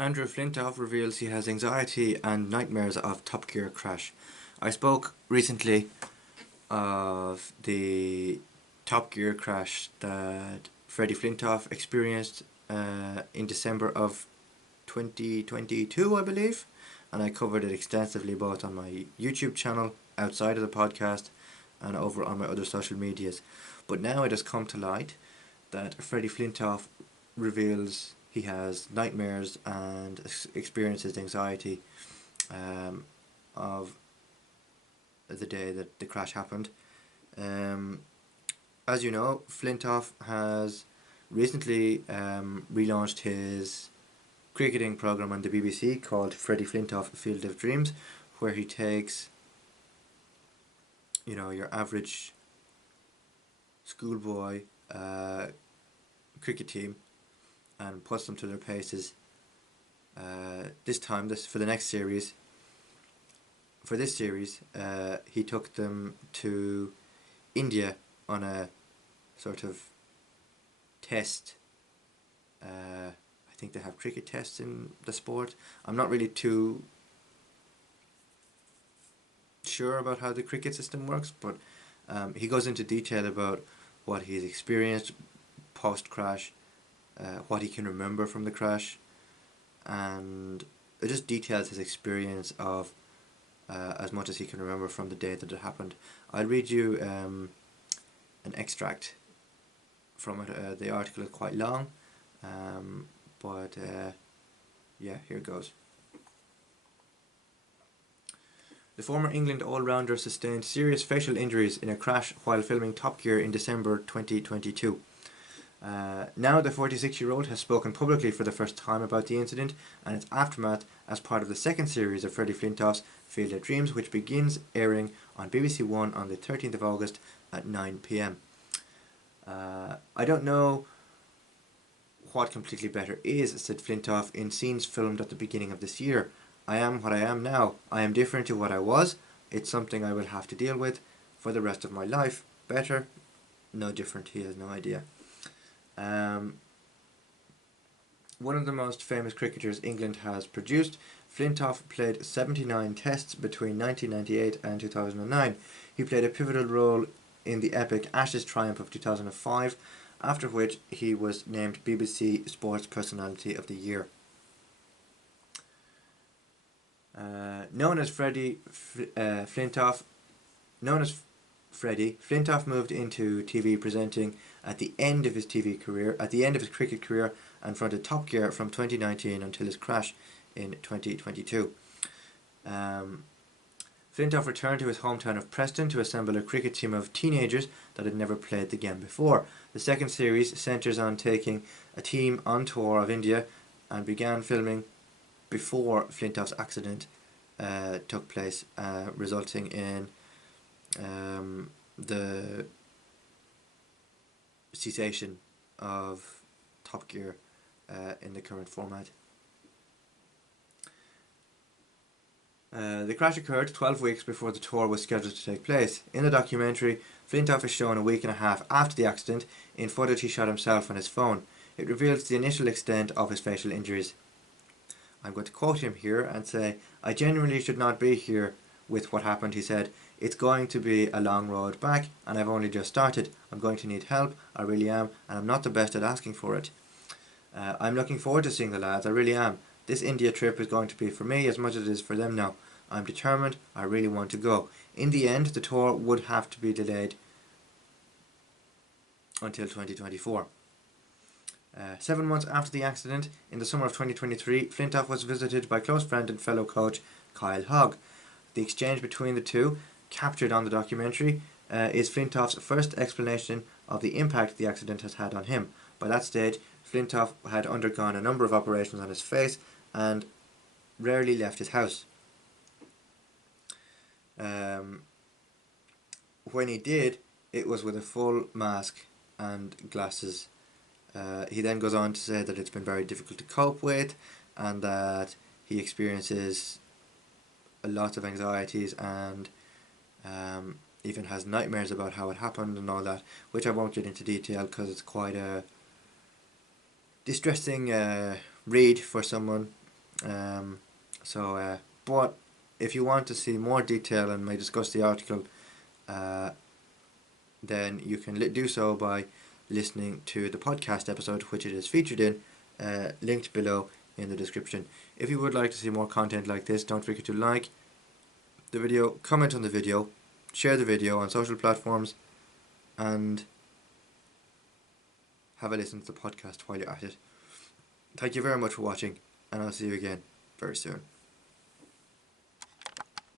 Andrew Flintoff reveals he has anxiety and nightmares of Top Gear crash. I spoke recently of the Top Gear crash that Freddie Flintoff experienced in December of 2022, I believe, and I covered it extensively both on my YouTube channel, outside of the podcast, and over on my other social medias. But now it has come to light that Freddie Flintoff reveals he has nightmares and experiences anxiety of the day that the crash happened. As you know, Flintoff has recently relaunched his cricketing program on the BBC called Freddie Flintoff Field of Dreams, where he takes, your average schoolboy cricket team and puts them to their paces. For the next series, he took them to India on a sort of test. I think they have cricket tests in the sport. I'm not really too sure about how the cricket system works, but he goes into detail about what he's experienced post-crash, what he can remember from the crash, and it just details his experience of as much as he can remember from the day that it happened. I'll read you an extract from it. The article is quite long, but here it goes. The former England all-rounder sustained serious facial injuries in a crash while filming Top Gear in December 2022. Now the 46-year-old has spoken publicly for the first time about the incident and its aftermath as part of the second series of Freddie Flintoff's Field of Dreams, which begins airing on BBC One on the 13th of August at 9 p.m. I don't know what completely better is, said Flintoff in scenes filmed at the beginning of this year. I am what I am now. I am different to what I was. It's something I will have to deal with for the rest of my life. Better? No different. He has no idea. One of the most famous cricketers England has produced, Flintoff played 79 tests between 1998 and 2009. He played a pivotal role in the epic Ashes triumph of 2005, after which he was named BBC Sports Personality of the Year. Known as Freddie, Flintoff moved into TV presenting at the end of his cricket career, and fronted Top Gear from 2019 until his crash in 2022. Flintoff returned to his hometown of Preston to assemble a cricket team of teenagers that had never played the game before. The second series centres on taking a team on tour of India and began filming before Flintoff's accident took place, resulting in the cessation of Top Gear in the current format. The crash occurred 12 weeks before the tour was scheduled to take place. In the documentary, Flintoff is shown a week and a half after the accident in footage he shot himself on his phone. It reveals the initial extent of his facial injuries. I'm going to quote him here and say, "I genuinely should not be here with what happened," he said. "It's going to be a long road back, and I've only just started. I'm going to need help, I really am, and I'm not the best at asking for it. I'm looking forward to seeing the lads, I really am. This India trip is going to be for me as much as it is for them now. I'm determined, I really want to go. In the end, the tour would have to be delayed until 2024. 7 months after the accident, in the summer of 2023, Flintoff was visited by close friend and fellow coach Kyle Hogg. The exchange between the two, captured on the documentary, is Flintoff's first explanation of the impact the accident has had on him. By that stage, Flintoff had undergone a number of operations on his face and rarely left his house. When he did, it was with a full mask and glasses. He then goes on to say that it's been very difficult to cope with, and that he experiences a lot of anxieties and even has nightmares about how it happened and all that, which I won't get into detail because it's quite a distressing read for someone But if you want to see more detail and I discuss the article, then you can do so by listening to the podcast episode, which it is featured in, linked below in the description. If you would like to see more content like this, don't forget to like the video, comment on the video, share the video on social platforms, and have a listen to the podcast while you're at it. Thank you very much for watching, and I'll see you again very soon.